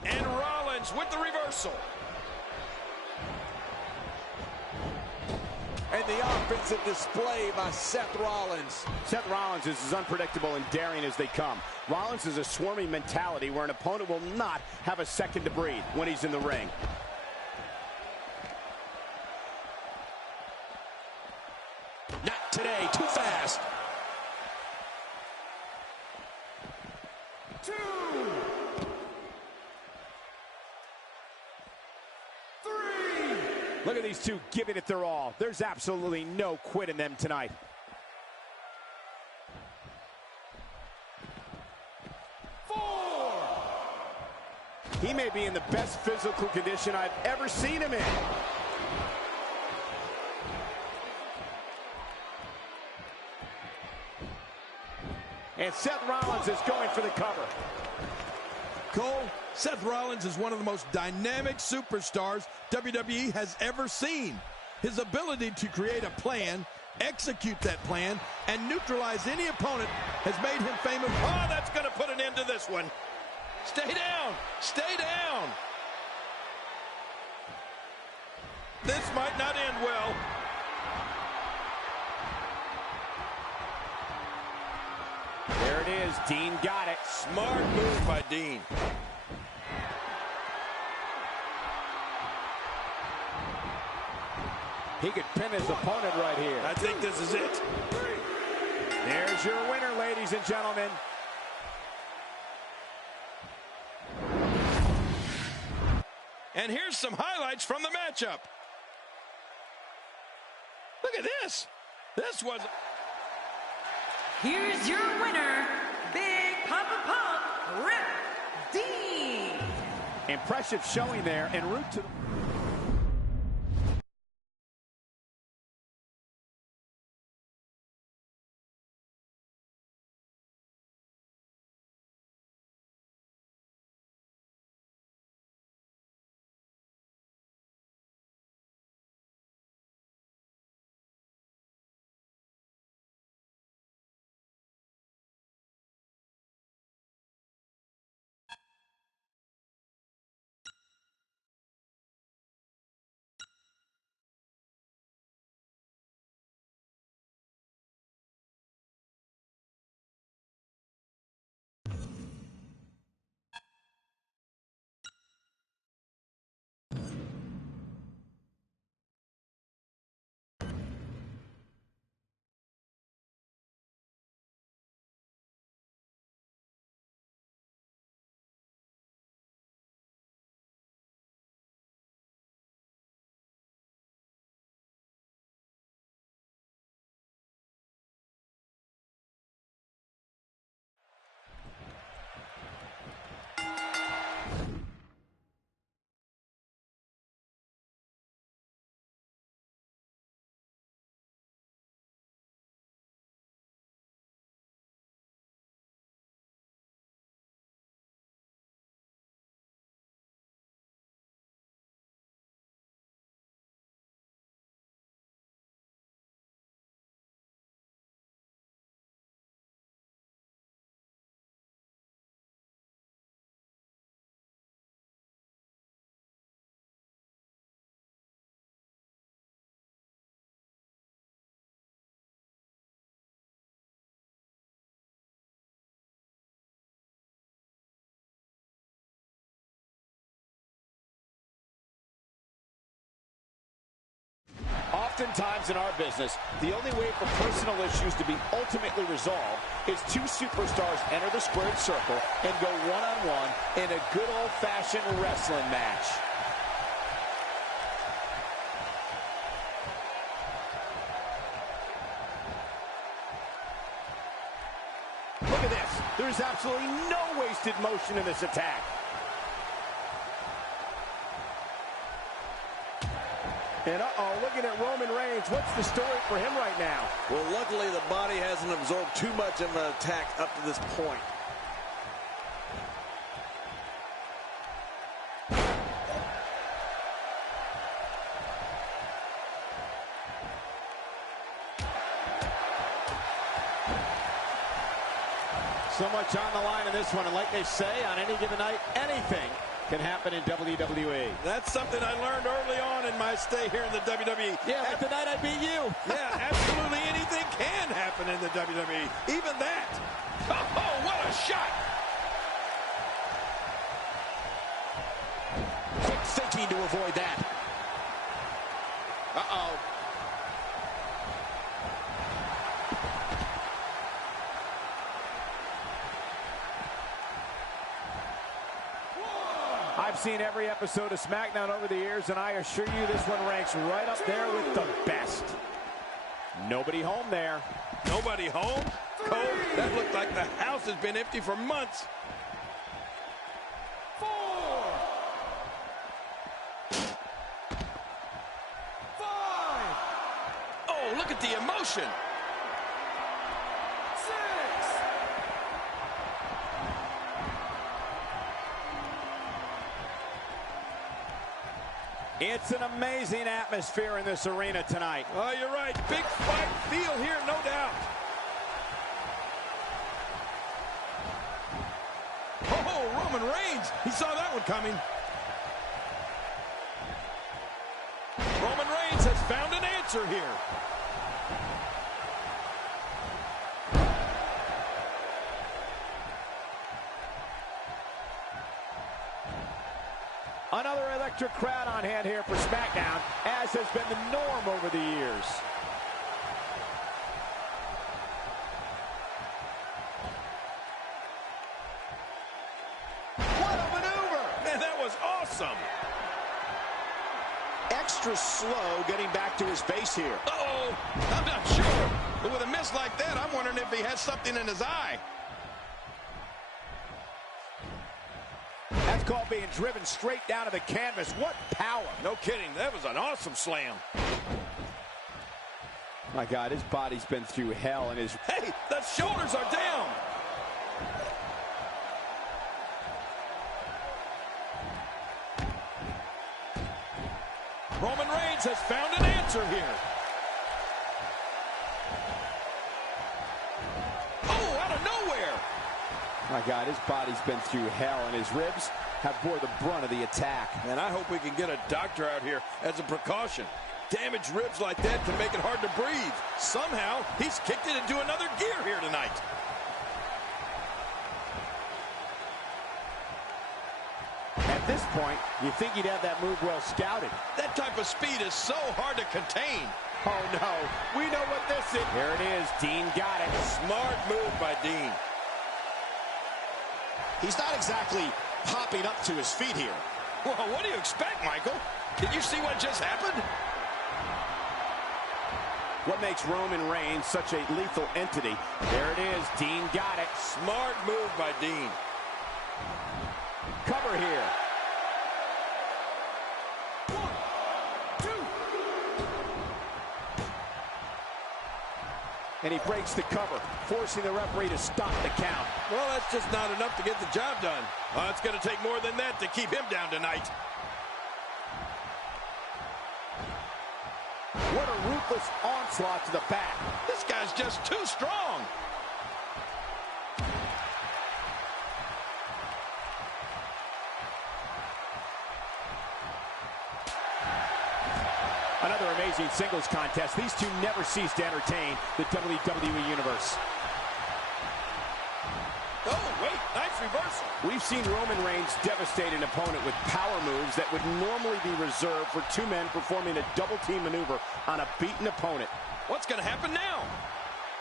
And Rollins with the reversal. And the offensive display by Seth Rollins. Seth Rollins is as unpredictable and daring as they come. Rollins is a swarming mentality where an opponent will not have a second to breathe when he's in the ring. Not today, too fast. Look at these two giving it their all. There's absolutely no quit in them tonight. He may be in the best physical condition I've ever seen him in. And Seth Rollins is going for the cover. Cole, Seth Rollins is one of the most dynamic superstars WWE has ever seen. His ability to create a plan, execute that plan, and neutralize any opponent has made him famous. Oh, that's going to put an end to this one. Stay down. Stay down. This might not end well. There it is. Dean got it. Smart move by Dean. He could pin his opponent right here. I think this is it. There's your winner, ladies and gentlemen. And here's some highlights from the matchup. Look at this. This was... Here's your winner, Big Papa Pump, Rip Dean. Impressive showing there en route to... Oftentimes in our business, the only way for personal issues to be ultimately resolved is two superstars enter the squared circle and go one-on-one in a good old-fashioned wrestling match. There's absolutely no wasted motion in this attack. And looking at Roman Reigns, what's the story for him right now? Well, luckily the body hasn't absorbed too much of an attack up to this point. So much on the line in this one, and like they say, on any given night, anything can happen in WWE. That's something I learned early on in my stay here in the WWE. Yeah, like the night I beat you. Yeah, absolutely anything can happen in the WWE. Even that. Oh, what a shot. Quick thinking to avoid that. Uh-oh. I've seen every episode of SmackDown over the years, and I assure you this one ranks right up there with the best. Nobody home there. Nobody home? Cole, that looked like the house has been empty for months. 4, 5, Oh, look at the emotion. 6. It's an amazing atmosphere in this arena tonight. Oh, you're right. Big fight feel here, no doubt. Oh, Roman Reigns. He saw that one coming. Roman Reigns has found an answer here. Another electric crowd on hand here for SmackDown, as has been the norm over the years. What a maneuver! Man, that was awesome. Extra slow getting back to his base here. Uh-oh, I'm not sure. But with a miss like that, I'm wondering if he has something in his eye. That's called being driven straight down to the canvas. What power. No kidding. That was an awesome slam. My God, his body's been through hell, and his... Hey, the shoulders are down. Roman Reigns has found an answer here. Oh, out of nowhere. My God, his body's been through hell, and his ribs have bore the brunt of the attack. And I hope we can get a doctor out here as a precaution. Damaged ribs like that can make it hard to breathe. Somehow, he's kicked it into another gear here tonight. At this point, you think he'd have that move well scouted. That type of speed is so hard to contain. Oh, no. We know what this is. Here it is. Dean got it. Smart move by Dean. He's not exactly popping up to his feet here. Well, what do you expect, Michael? Did you see what just happened? What makes Roman Reigns such a lethal entity? There it is. Dean got it. Smart move by Dean. Cover here. 1, 2. And he breaks the cover, forcing the referee to stop the count. Well, that's just not enough to get the job done. It's going to take more than that to keep him down tonight. What a ruthless onslaught to the back. This guy's just too strong. Another amazing singles contest. These two never cease to entertain the WWE Universe. Oh, wait, nice reversal. We've seen Roman Reigns devastate an opponent with power moves that would normally be reserved for two men performing a double-team maneuver on a beaten opponent. What's going to happen now?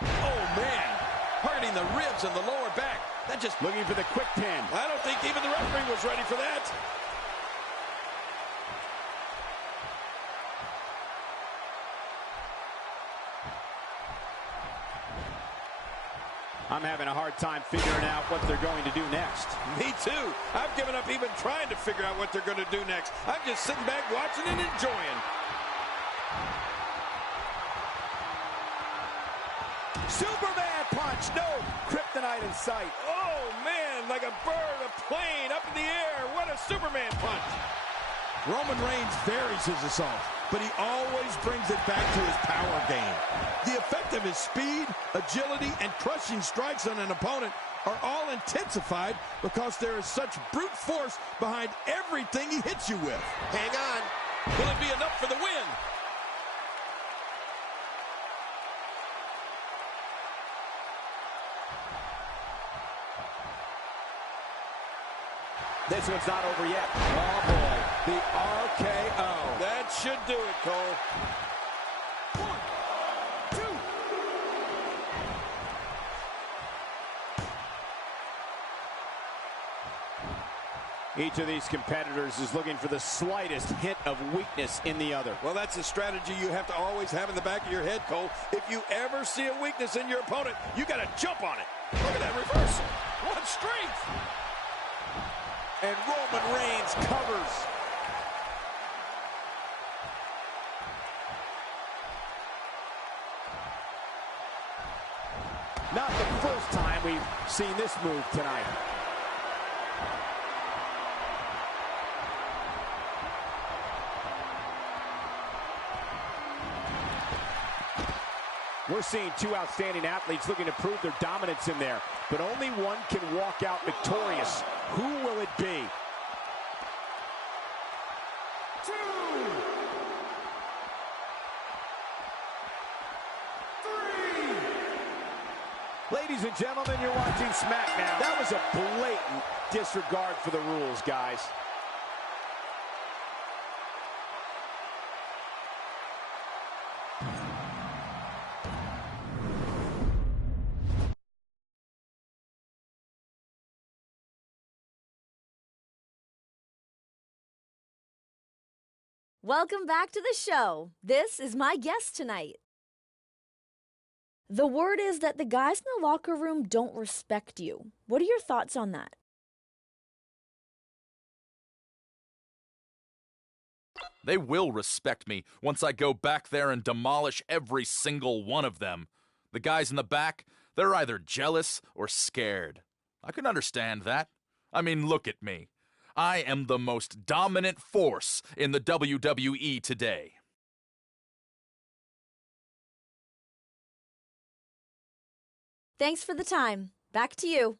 Oh, man. Hurting the ribs and the lower back. That just... Looking for the quick pin. I don't think even the referee was ready for that. I'm having a hard time figuring out what they're going to do next. Me too. I've given up even trying to figure out what they're going to do next. I'm just sitting back watching and enjoying. Superman punch. No kryptonite in sight. Oh, man, like a bird, a plane up in the air. What a Superman punch. Roman Reigns varies his assault, but he always brings it back to his power game. The effect of his speed, agility, and crushing strikes on an opponent are all intensified because there is such brute force behind everything he hits you with. Hang on. Will it be enough for the win? This one's not over yet. Oh, boy. The RKO. That should do it, Cole. 1, 2. Each of these competitors is looking for the slightest hint of weakness in the other. Well, that's a strategy you have to always have in the back of your head, Cole. If you ever see a weakness in your opponent, you got to jump on it. Look at that reversal. What strength. And Roman Reigns covers. Not the first time we've seen this move tonight. We're seeing two outstanding athletes looking to prove their dominance in there, but only one can walk out victorious. Who will it be? 2, 3. Ladies and gentlemen, you're watching SmackDown. That was a blatant disregard for the rules, guys. Welcome back to the show. This is my guest tonight. The word is that the guys in the locker room don't respect you. What are your thoughts on that? They will respect me once I go back there and demolish every single one of them. The guys in the back, they're either jealous or scared. I can understand that. I mean, look at me. I am the most dominant force in the WWE today. Thanks for the time. Back to you.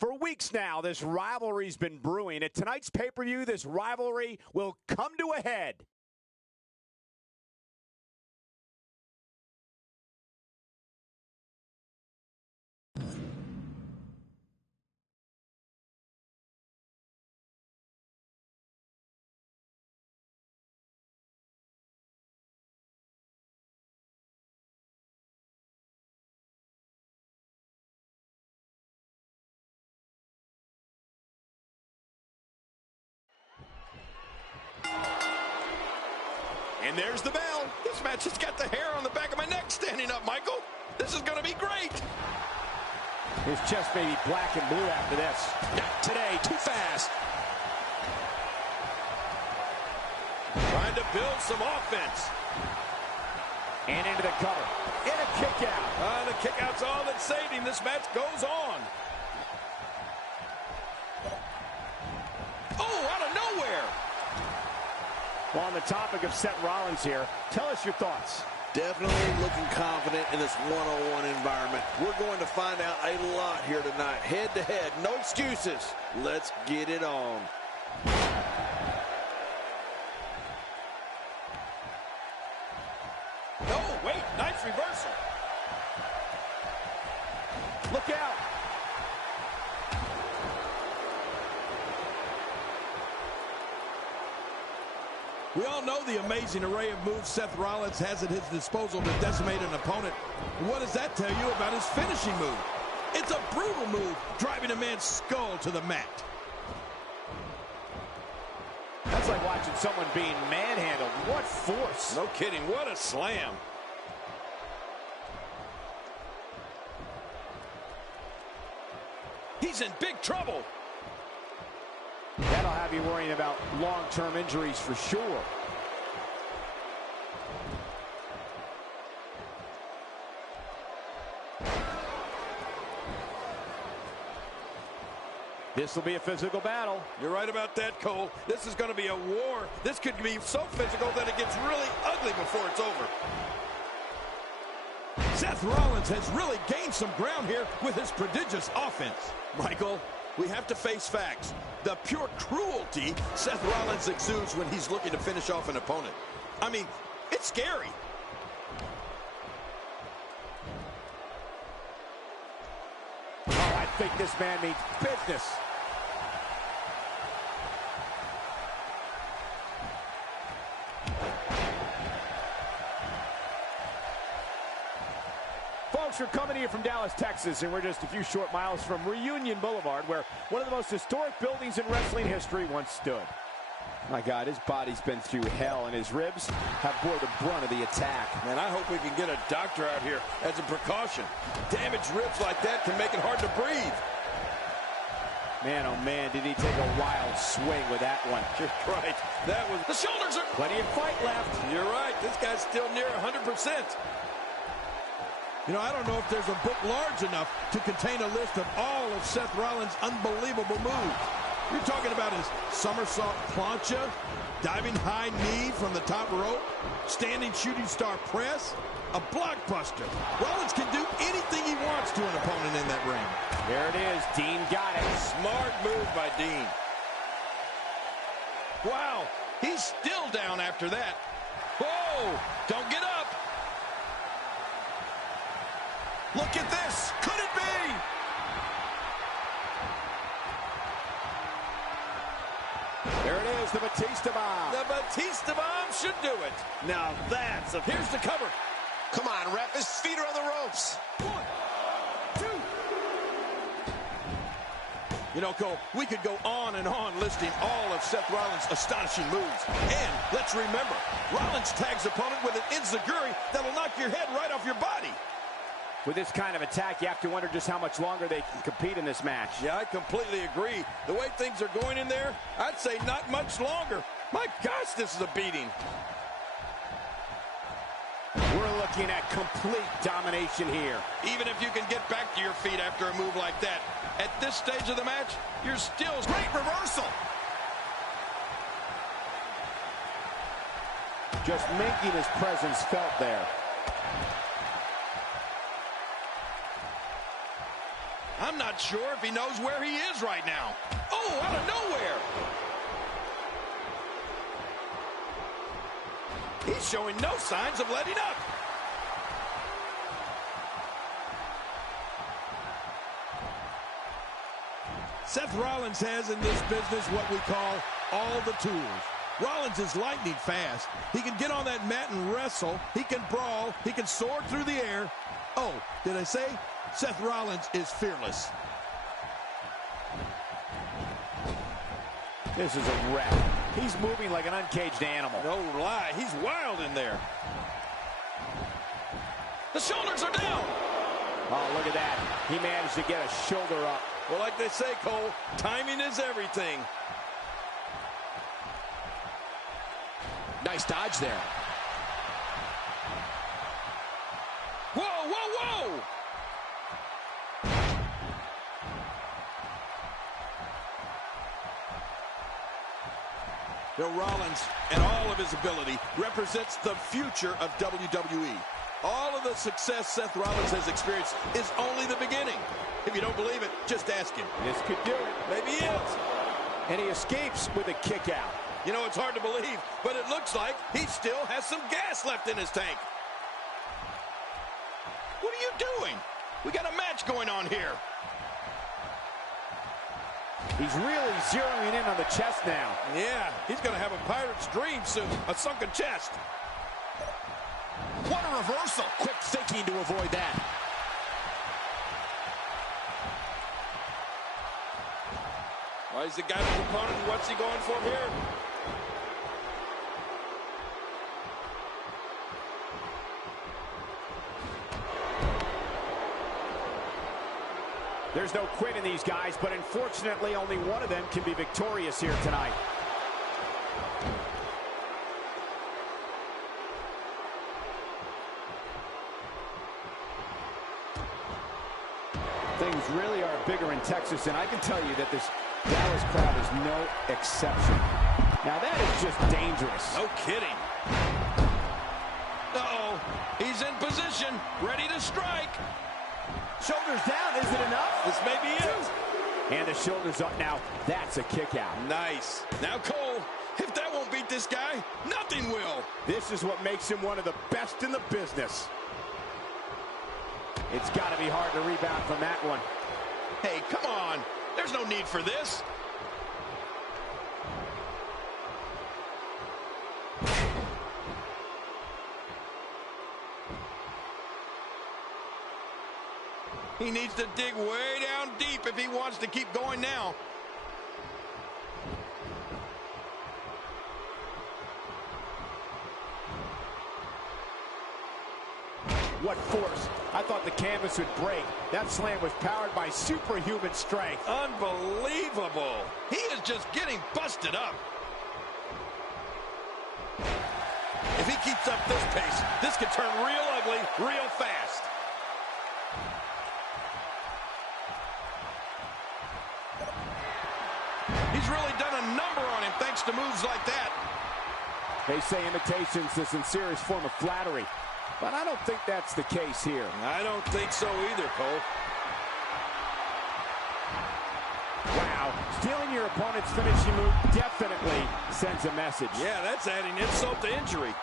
For weeks now, this rivalry's been brewing. At tonight's pay-per-view, this rivalry will come to a head. And there's the bell. This match has got the hair on the back of my neck standing up, Michael. This is going to be great. His chest may be black and blue after this. Not today, too fast. Trying to build some offense. And into the cover. In a kick out. The kick out's all that saved him. This match goes on. Oh, out of nowhere. Well, on the topic of Seth Rollins here, tell us your thoughts. Definitely looking confident in this one-on-one environment. We're going to find out a lot here tonight. Head-to-head, no excuses. Let's get it on. Oh, wait, nice reversal. Look out. We all know the amazing array of moves Seth Rollins has at his disposal to decimate an opponent. What does that tell you about his finishing move? It's a brutal move, driving a man's skull to the mat. That's like watching someone being manhandled. What force. No kidding, what a slam. He's in big trouble. That'll have you worrying about long-term injuries for sure. This will be a physical battle. You're right about that, Cole. This is going to be a war. This could be so physical that it gets really ugly before it's over. Seth Rollins has really gained some ground here with his prodigious offense. Michael, we have to face facts. The pure cruelty Seth Rollins exudes when he's looking to finish off an opponent. I mean, it's scary. Oh, I think this man means business. Folks, we're coming to you from Dallas, Texas, and we're just a few short miles from Reunion Boulevard, where one of the most historic buildings in wrestling history once stood. My God, his body's been through hell, and his ribs have bore the brunt of the attack. Man, I hope we can get a doctor out here as a precaution. Damaged ribs like that can make it hard to breathe. Man, oh man, did he take a wild swing with that one. You're right. That was... The shoulders are... Plenty of fight left. You're right. This guy's still near 100%. You know, I don't know if there's a book large enough to contain a list of all of Seth Rollins' unbelievable moves. You're talking about his somersault plancha, diving high knee from the top rope, standing shooting star press, a blockbuster. Rollins can do anything he wants to an opponent in that ring. There it is. Dean got it. Smart move by Dean. Wow, he's still down after that. Whoa, don't get up. Look at this. Could it be? There it is, the Batista bomb. The Batista bomb should do it. Now that's a... Here's the cover. Come on, ref. His feet are on the ropes. 1, 2. You know, Cole, we could go on and on listing all of Seth Rollins' astonishing moves. And let's remember, Rollins tags opponent with an enziguri that'll knock your head right off your body. With this kind of attack, you have to wonder just how much longer they can compete in this match. Yeah, I completely agree. The way things are going in there, I'd say not much longer. My gosh, this is a beating. We're looking at complete domination here. Even if you can get back to your feet after a move like that, at this stage of the match, you're still... Great reversal! Just making his presence felt there. I'm not sure if he knows where he is right now. Oh, out of nowhere. He's showing no signs of letting up. Seth Rollins has in this business what we call all the tools. Rollins is lightning fast. He can get on that mat and wrestle. He can brawl. He can soar through the air. Oh, did I say? Seth Rollins is fearless. This is a wreck. He's moving like an uncaged animal. No lie, he's wild in there. The shoulders are down. Oh, look at that. He managed to get a shoulder up. Well, like they say, Cole, timing is everything. Nice dodge there. Whoa, whoa, whoa! Bill Rollins and all of his ability represents the future of WWE. All of the success Seth Rollins has experienced is only the beginning. If you don't believe it, just ask him. This could do it. Maybe he is. And he escapes with a kick out. You know, it's hard to believe, but it looks like he still has some gas left in his tank. What are you doing? We got a match going on here. He's really zeroing in on the chest now. Yeah, he's going to have a pirate's dream soon. A sunken chest. What a reversal. Quick thinking to avoid that. Why is the guy his opponent? What's he going for here? There's no quit in these guys, but unfortunately only one of them can be victorious here tonight. Things really are bigger in Texas, and I can tell you that this Dallas crowd is no exception. Now that is just dangerous. No kidding. Uh-oh, he's in position, ready to strike. Shoulders down, is it enough? This may be it. And the shoulders up now. That's a kick out. Nice. Now, Cole, if that won't beat this guy, nothing will. This is what makes him one of the best in the business. It's got to be hard to rebound from that one. Hey, come on. There's no need for this. He needs to dig way down deep if he wants to keep going now. What force. I thought the canvas would break. That slam was powered by superhuman strength. Unbelievable. He is just getting busted up. If he keeps up this pace, this could turn real ugly real fast. He's really done a number on him thanks to moves like that. They say imitation's the sincerest form of flattery, but I don't think that's the case here. I don't think so either, Cole. Wow, stealing your opponent's finishing move definitely sends a message. Yeah, that's adding insult to injury.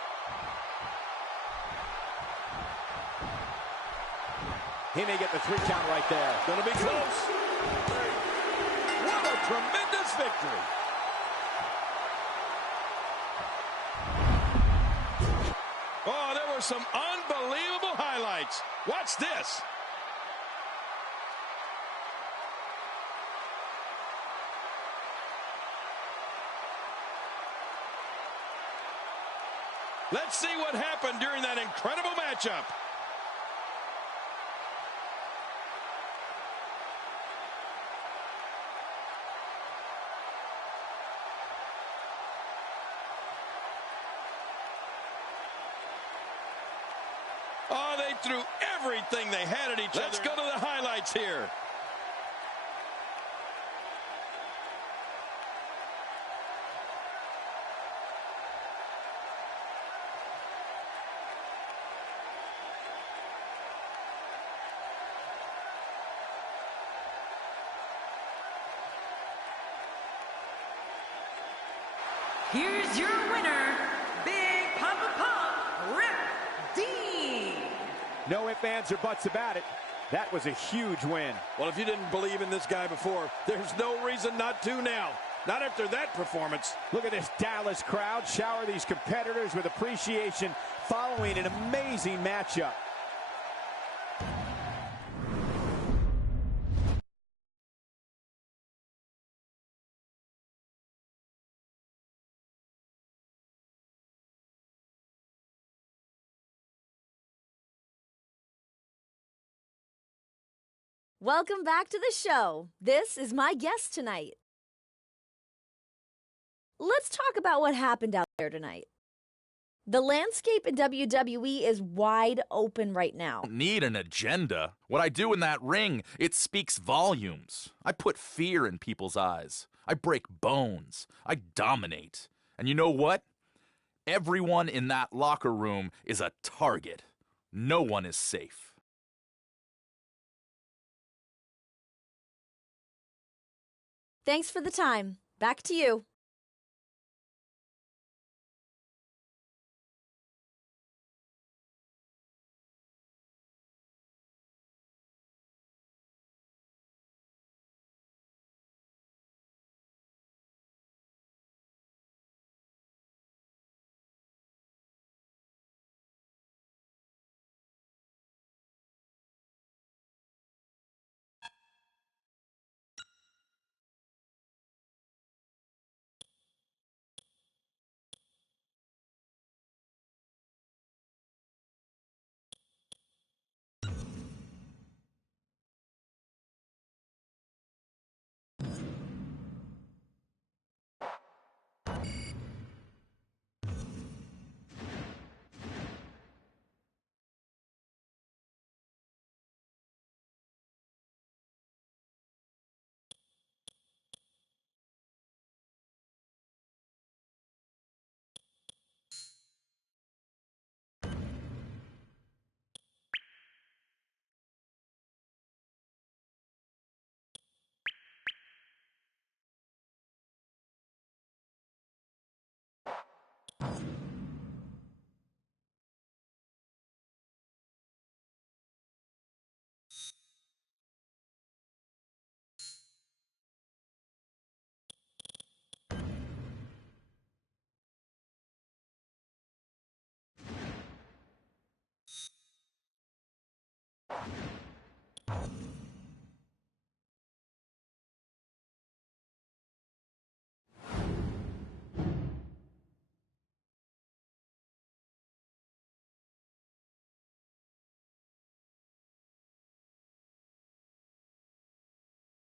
He may get the 3 count right there. Gonna be close. What a tremendous victory. Oh, there were some unbelievable highlights. Watch this. Let's see what happened during that incredible matchup. Oh, they threw everything they had at each other. Let's go to the highlights here. Here's your winner, Big Papa Pump, Rip Dean. No ifs, ands, or buts about it. That was a huge win. Well, if you didn't believe in this guy before, there's no reason not to now. Not after that performance. Look at this Dallas crowd shower these competitors with appreciation following an amazing matchup. Welcome back to the show. This is my guest tonight. Let's talk about what happened out there tonight. The landscape in WWE is wide open right now. I don't need an agenda. What I do in that ring, it speaks volumes. I put fear in people's eyes. I break bones. I dominate. And you know what? Everyone in that locker room is a target. No one is safe. Thanks for the time. Back to you.